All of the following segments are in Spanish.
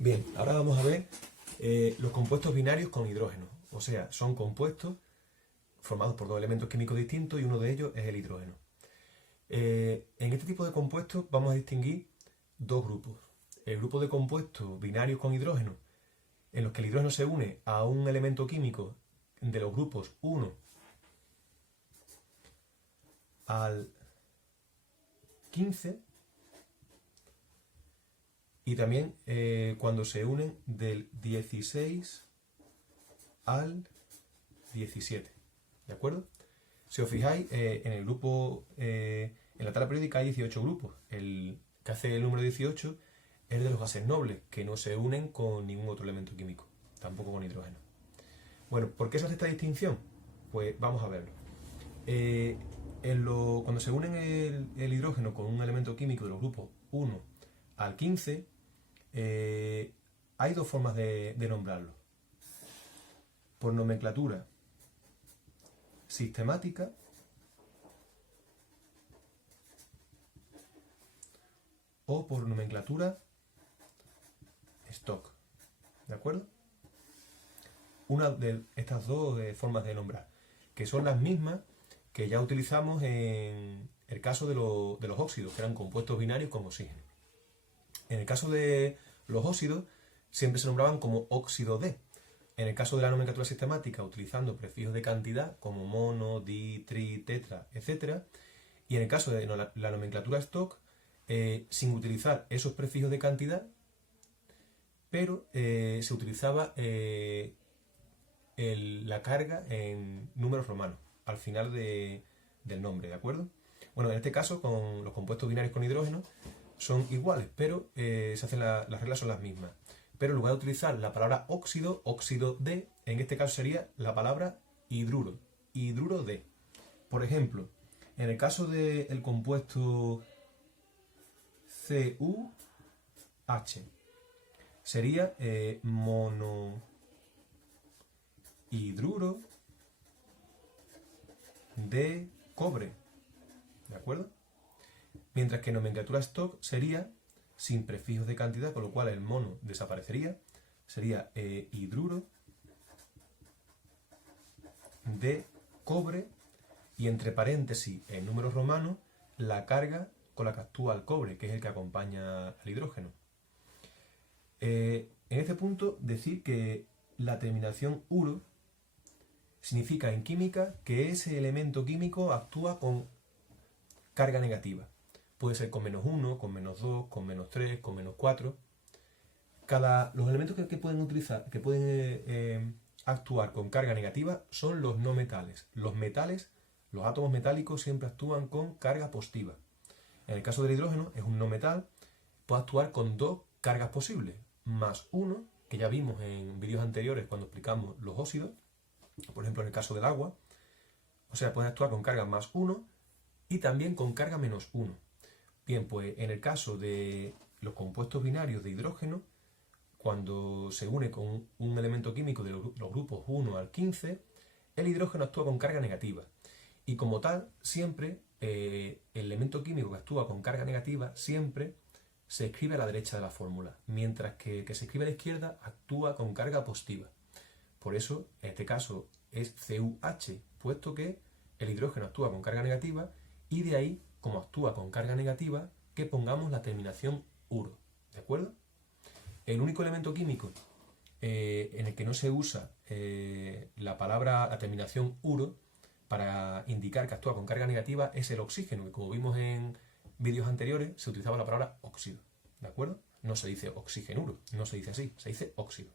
Bien, ahora vamos a ver los compuestos binarios con hidrógeno. O sea, son compuestos formados por dos elementos químicos distintos y uno de ellos es el hidrógeno. En este tipo de compuestos vamos a distinguir dos grupos. El grupo de compuestos binarios con hidrógeno, en los que el hidrógeno se une a un elemento químico de los grupos 1 al 15, y también cuando se unen del 16 al 17, ¿de acuerdo? Si os fijáis, en el grupo, en la tabla periódica hay 18 grupos. El que hace el número 18 es de los gases nobles, que no se unen con ningún otro elemento químico, tampoco con hidrógeno. Bueno, ¿por qué se hace esta distinción? Pues vamos a verlo. Cuando se unen el hidrógeno con un elemento químico de los grupos 1 al 15, hay dos formas de nombrarlo. Por nomenclatura sistemática o por nomenclatura stock, ¿de acuerdo? Una de estas dos formas de nombrar, que son las mismas que ya utilizamos en el caso de los óxidos, que eran compuestos binarios con oxígeno. En el caso de los óxidos, siempre se nombraban como óxido de. En el caso de la nomenclatura sistemática, utilizando prefijos de cantidad como mono, di, tri, tetra, etc. Y en el caso de la nomenclatura stock, sin utilizar esos prefijos de cantidad, pero se utilizaba la carga en números romanos al final del nombre, ¿de acuerdo? Bueno, en este caso, con los compuestos binarios con hidrógeno, son iguales, pero las reglas son las mismas. Pero en lugar de utilizar la palabra óxido, óxido de, en este caso sería la palabra hidruro, hidruro de. Por ejemplo, en el caso del compuesto CuH, sería monohidruro de cobre, ¿de acuerdo? Mientras que en nomenclatura stock sería sin prefijos de cantidad, con lo cual el mono desaparecería, sería hidruro de cobre, y entre paréntesis en números romanos la carga con la que actúa el cobre, que es el que acompaña al hidrógeno. En este punto decir que la terminación uro significa en química que ese elemento químico actúa con carga negativa. Puede ser con -1, con -2, con -3, con -4. Los elementos que pueden utilizar, que pueden actuar con carga negativa son los no metales. Los metales, los átomos metálicos siempre actúan con carga positiva. En el caso del hidrógeno, es un no metal, puede actuar con dos cargas posibles, +1, que ya vimos en vídeos anteriores cuando explicamos los óxidos, por ejemplo en el caso del agua, o sea, puede actuar con carga +1 y también con carga -1. Bien, pues en el caso de los compuestos binarios de hidrógeno, cuando se une con un elemento químico de los grupos 1 al 15, el hidrógeno actúa con carga negativa. Y como tal, siempre el elemento químico que actúa con carga negativa siempre se escribe a la derecha de la fórmula, mientras que el que se escribe a la izquierda actúa con carga positiva. Por eso, en este caso es CuH, puesto que el hidrógeno actúa con carga negativa, y de ahí, como actúa con carga negativa, que pongamos la terminación uro, ¿de acuerdo? El único elemento químico en el que no se usa la terminación uro para indicar que actúa con carga negativa es el oxígeno, que como vimos en vídeos anteriores se utilizaba la palabra óxido, ¿de acuerdo? No se dice oxigenuro, no se dice así, se dice óxido.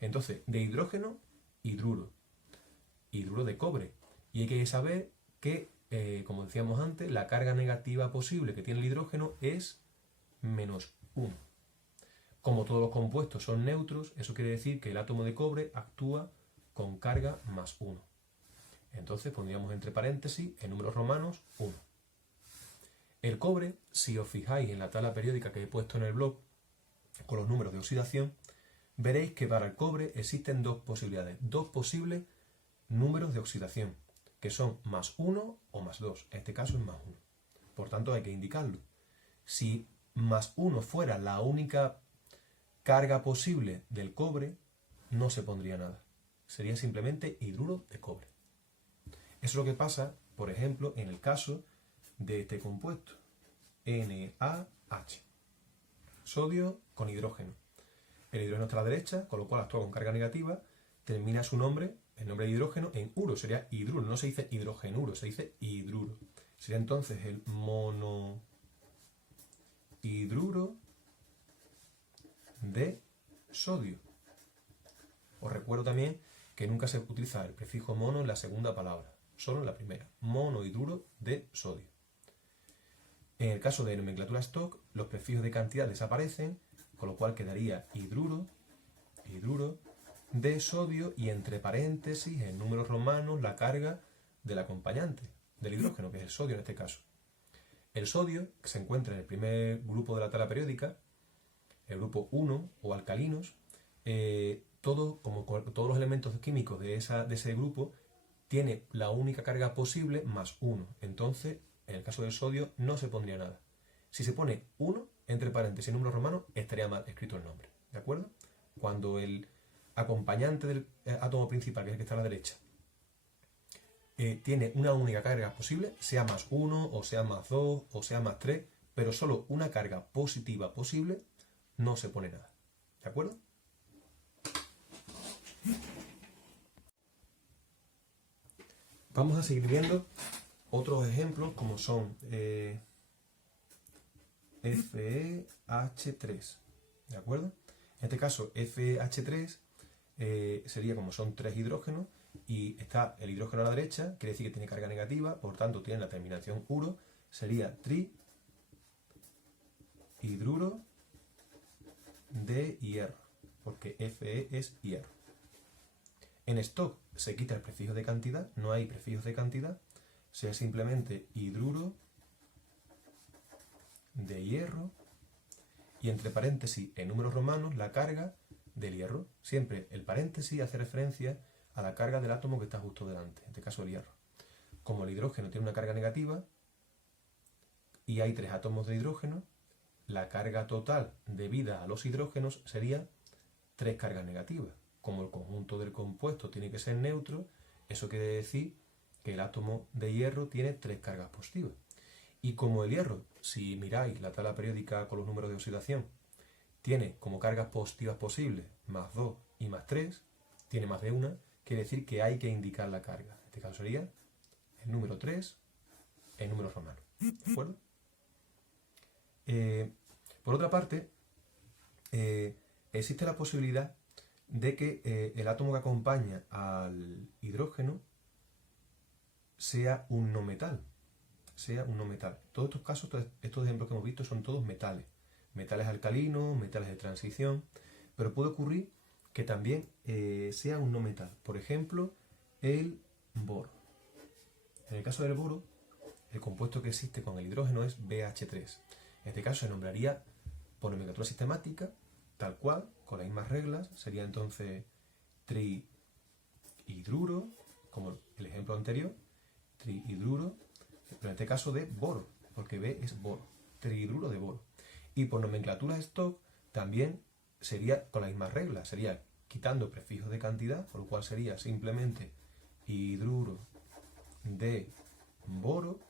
Entonces, de hidrógeno, hidruro, hidruro de cobre. Y hay que saber que, como decíamos antes, la carga negativa posible que tiene el hidrógeno es -1. Como todos los compuestos son neutros, eso quiere decir que el átomo de cobre actúa con carga +1. Entonces pondríamos entre paréntesis, en números romanos, 1. El cobre, si os fijáis en la tabla periódica que he puesto en el blog, con los números de oxidación, veréis que para el cobre existen dos posibilidades, dos posibles números de oxidación, que son +1 o +2. En este caso es +1. Por tanto hay que indicarlo. Si +1 fuera la única carga posible del cobre, no se pondría nada. Sería simplemente hidruro de cobre. Eso es lo que pasa, por ejemplo, en el caso de este compuesto, NaH. Sodio con hidrógeno. El hidrógeno está a la derecha, con lo cual actúa con carga negativa, termina su nombre, el nombre de hidrógeno, en uro, sería hidruro, no se dice hidrogenuro, se dice hidruro. Sería entonces el monohidruro de sodio. Os recuerdo también que nunca se utiliza el prefijo mono en la segunda palabra, solo en la primera, monohidruro de sodio. En el caso de nomenclatura Stock, los prefijos de cantidad desaparecen, con lo cual quedaría hidruro de sodio y entre paréntesis, en números romanos, la carga del acompañante, del hidrógeno, que es el sodio en este caso. El sodio, que se encuentra en el primer grupo de la tabla periódica, el grupo 1 o alcalinos, como todos los elementos químicos de ese grupo, tiene la única carga posible más 1. Entonces, en el caso del sodio, no se pondría nada. Si se pone 1, entre paréntesis, en números romanos, estaría mal escrito el nombre. ¿De acuerdo? Cuando el acompañante del átomo principal, que es el que está a la derecha, tiene una única carga posible, sea más 1, o sea más 2, o sea más 3, pero solo una carga positiva posible, no se pone nada. ¿De acuerdo? Vamos a seguir viendo otros ejemplos como son FeH3. ¿De acuerdo? En este caso, FeH3 sería como son 3 hidrógenos y está el hidrógeno a la derecha, quiere decir que tiene carga negativa, por tanto tiene la terminación uro, sería trihidruro de hierro, porque Fe es hierro. En stock se quita el prefijo de cantidad, no hay prefijos de cantidad, sea simplemente hidruro de hierro y entre paréntesis en números romanos la carga del hierro. Siempre el paréntesis hace referencia a la carga del átomo que está justo delante, en este caso el hierro. Como el hidrógeno tiene una carga negativa y hay 3 átomos de hidrógeno, la carga total debida a los hidrógenos sería 3 cargas negativas. Como el conjunto del compuesto tiene que ser neutro, eso quiere decir que el átomo de hierro tiene 3 cargas positivas. Y como el hierro, si miráis la tabla periódica con los números de oxidación, tiene como cargas positivas posibles más 2 y más 3, tiene más de una, quiere decir que hay que indicar la carga. En este caso sería el número 3 en números romanos. ¿De acuerdo? Por otra parte, existe la posibilidad de que el átomo que acompaña al hidrógeno sea un no metal. Todos estos casos, estos ejemplos que hemos visto son todos metales. Metales alcalinos, metales de transición, pero puede ocurrir que también sea un no metal. Por ejemplo, el boro. En el caso del boro, el compuesto que existe con el hidrógeno es BH3. En este caso se nombraría por nomenclatura sistemática, tal cual, con las mismas reglas, sería entonces trihidruro, como el ejemplo anterior, trihidruro, pero en este caso de boro, porque B es boro, trihidruro de boro. Y por nomenclatura stock también sería con las mismas reglas, sería quitando prefijos de cantidad, por lo cual sería simplemente hidruro de boro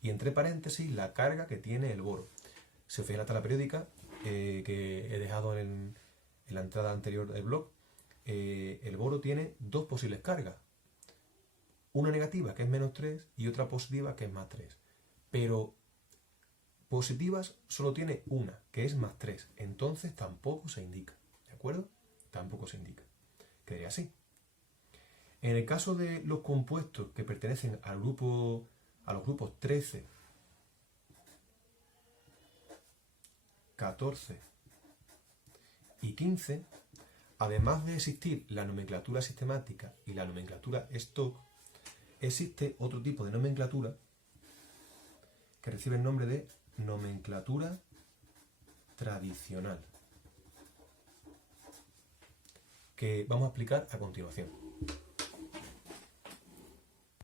y entre paréntesis la carga que tiene el boro. Si os fijáis en la tabla periódica que he dejado en la entrada anterior del blog, el boro tiene 2 posibles cargas. Una negativa, que es menos 3, y otra positiva, que es más 3. Pero positivas solo tiene una, que es más 3. Entonces tampoco se indica. ¿De acuerdo? Tampoco se indica. Quedaría así. En el caso de los compuestos que pertenecen a los grupos 13, 14 y 15, además de existir la nomenclatura sistemática y la nomenclatura stock, existe otro tipo de nomenclatura que recibe el nombre de nomenclatura tradicional, que vamos a explicar a continuación.